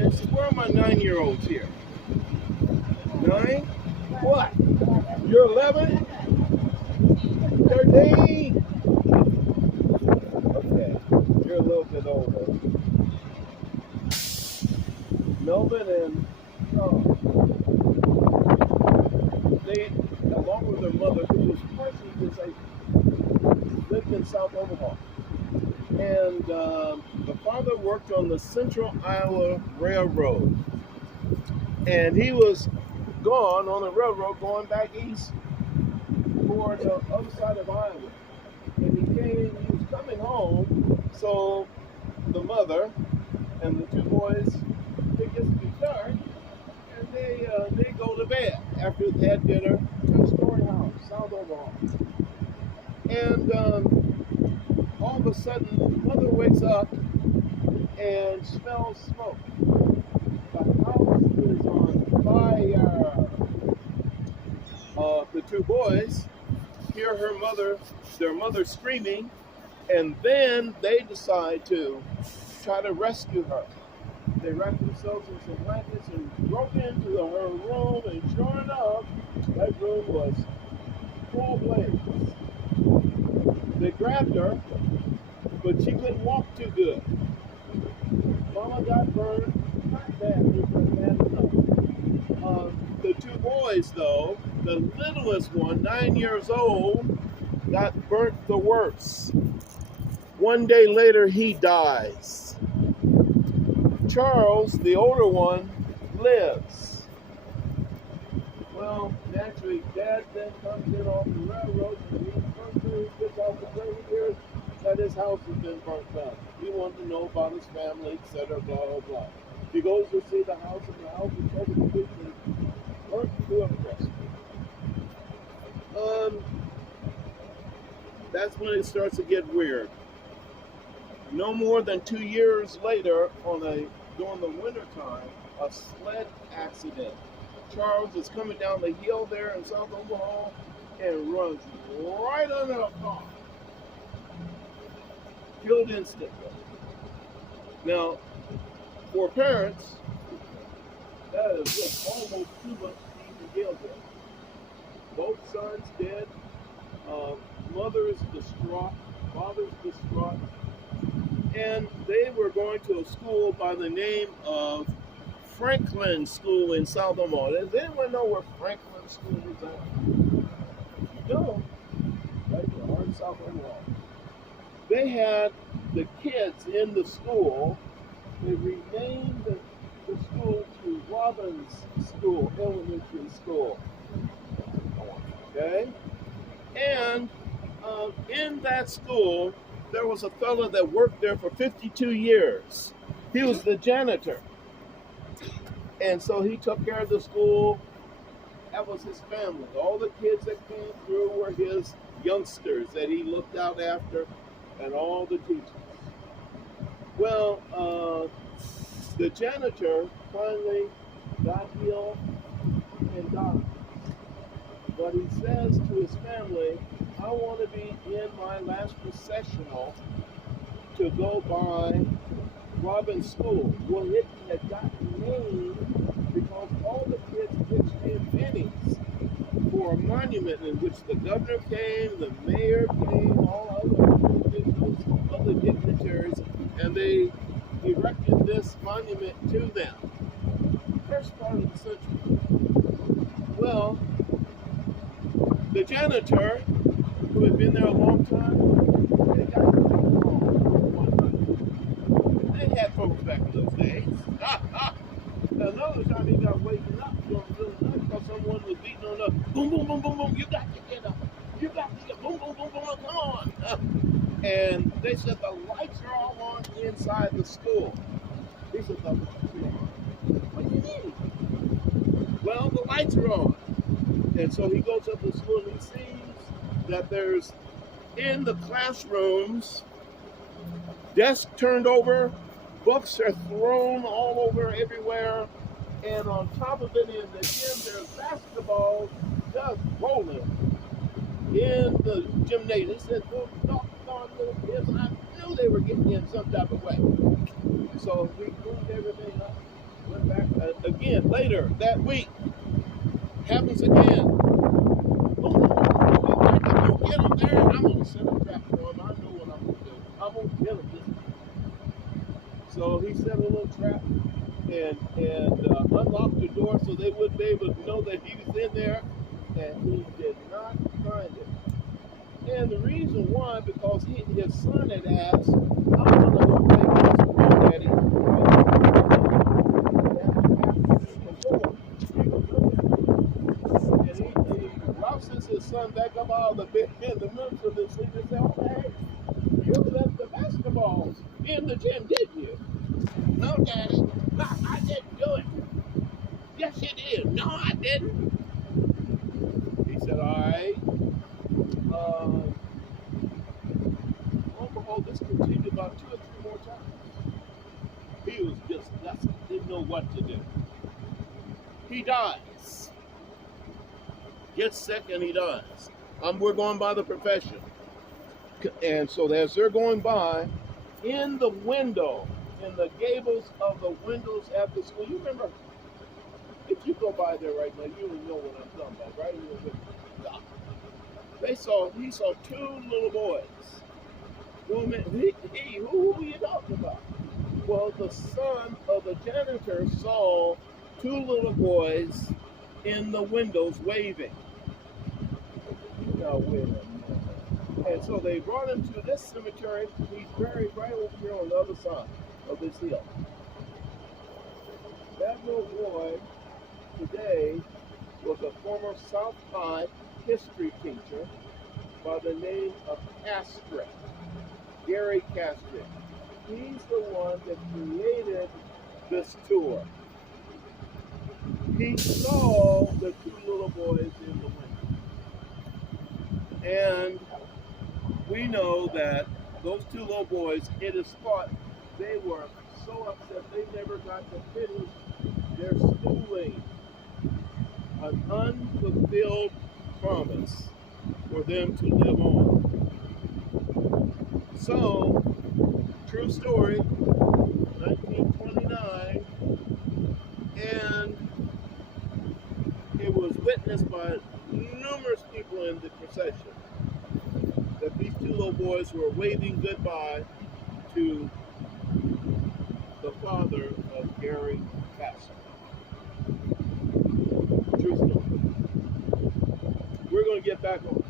And so where are my 9-year-olds here? 9? What? You're 11? 13? Okay, you're a little bit older. Melvin and Charles, they, along with their mother, who was partially disabled, lived in South Omaha. And the father worked on the Central Iowa Railroad. And he was gone on the railroad going back east toward the other side of Iowa. And he was coming home, so the mother and the two boys, they get to be dark, and they go to bed after they had dinner, 2-story house, South Omaha. And all of a sudden, the mother wakes up and smells smoke. The house is on fire. The two boys hear their mother screaming, and then they decide to try to rescue her. They wrapped themselves in some blankets and broke into her room, and sure enough, that room was full blaze. They grabbed her, but she couldn't walk too good. Mama got burned, not badly, but bad enough. The two boys, though, the littlest one, 9 years old, got burnt the worst. One day later, he dies. Charles, the older one, lives. Well, naturally, Dad then comes in off the railroad, and he gets off the train, he hears that his house has been burnt down. He wanted to know about his family, etc., blah, blah, blah. He goes to see the house, and the house is totally completely burnt to a crisp. That's when it starts to get weird. No more than 2 years later, during the wintertime, a sled accident. Charles is coming down the hill there in South Omaha and runs right under a car. Killed instantly. Now, for parents, that is just almost too much to even deal with. Both sons dead. Mother is distraught. Father's distraught. And they were going to a school by the name of Franklin School in South Omaha. Does anyone know where Franklin School is at? You don't. Right there, in South Omaha. They had the kids in the school. They renamed the school to Robbins School, Elementary School. Okay? And in that school, there was a fellow that worked there for 52 years. He was the janitor. And so he took care of the school. That was his family. All the kids that came through were his youngsters that he looked out after, and all the teachers. Well, the janitor finally got ill and died. But he says to his family, I want to be in my last processional to go by Robbins School. Well, it had gotten named because all the kids pitched in pennies for a monument in which the governor came, the mayor came, all other officials, other dignitaries, and they erected this monument to them. First part of the century. Well, the janitor, who had been there a long time, they got one night. They had folks back in those days. Another time he got waking up during the middle of the night because someone was beating on the boom, boom, boom, boom, boom. You got to get up. You got to get boom, boom, boom, boom. Come on. And they said the lights are all on inside the school. He said the lights are on. What do you mean? Well, the lights are on. And so he goes up to the school and he sees that there's in the classrooms, desks turned over, books are thrown all over everywhere, and on top of it in the gym there's basketball just rolling in the gymnasium. He said, those doggone little kids, I knew they were getting in some type of way. So we moved everything up, Went back again later that week. Happens again. Oh, I'm gonna get him there. I'm gonna set a trap for him. I know what I'm gonna do. I'm gonna get him this time. So he set a little trap and unlocked the door so they wouldn't be able to know that he was in there. And he did not find it. And the reason why, because his son had asked, I want to go play basketball, Daddy. And he rouses his son back up out of the bed in the middle of the sleep and said, okay, you left the basketballs in the gym, didn't you? No, Daddy. No, I didn't do it. Yes, you did. No, I didn't. He said, all right. Oh, this continued about 2 or 3 more times. He was just desperate, didn't know what to do. He dies. Gets sick and he dies. We're going by the profession. And so as they're going by, in the window, in the gables of the windows at the school, you remember, if you go by there right now, you know what I'm talking about, right? He saw 2 little boys. Who were you talking about? Well, the son of the janitor saw 2 little boys in the windows waving. Now, wait a minute. And so they brought him to this cemetery. He's buried right over here on the other side of this hill. That little boy today was a former South High history teacher by the name of Castret, Gary Castret. He's the one that created this tour. He saw the 2 little boys in the window. And we know that those 2 little boys, it is thought they were so upset they never got to finish their schooling. An unfulfilled promise for them to live on. So, true story, 1929, and it was witnessed by numerous people in the procession that these 2 little boys were waving goodbye to the father of Gary Castle. True story. We're going to get back on.